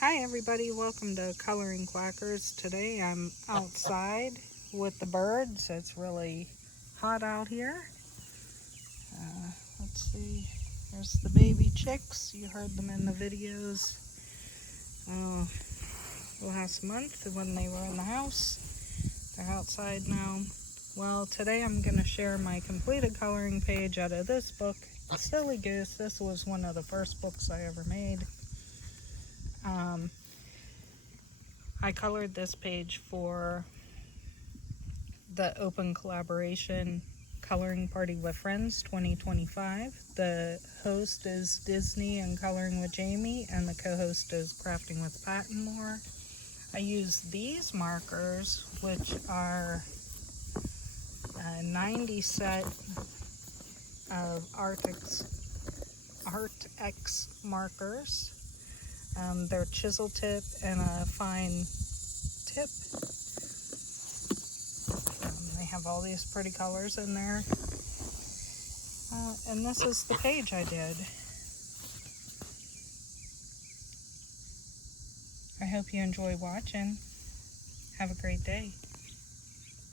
Hi everybody, welcome to Coloring Quackers. Today I'm outside with the birds. It's really hot out here. Let's see, there's the baby chicks. You heard them in the videos last month when they were in the house. They're outside now. Well, today I'm going to share my completed coloring page out of this book, Silly Goose. This was one of the first books I ever made. I colored this page for the Open Collaboration Coloring Party with Friends 2025. The host is Disney and Coloring with Jamie, and the co-host is Crafting with Pat and More. I use these markers, which are a 90 set of Arrtx markers. They're chisel tip and a fine tip. They have all these pretty colors in there. And this is the page I did. I hope you enjoy watching. Have a great day.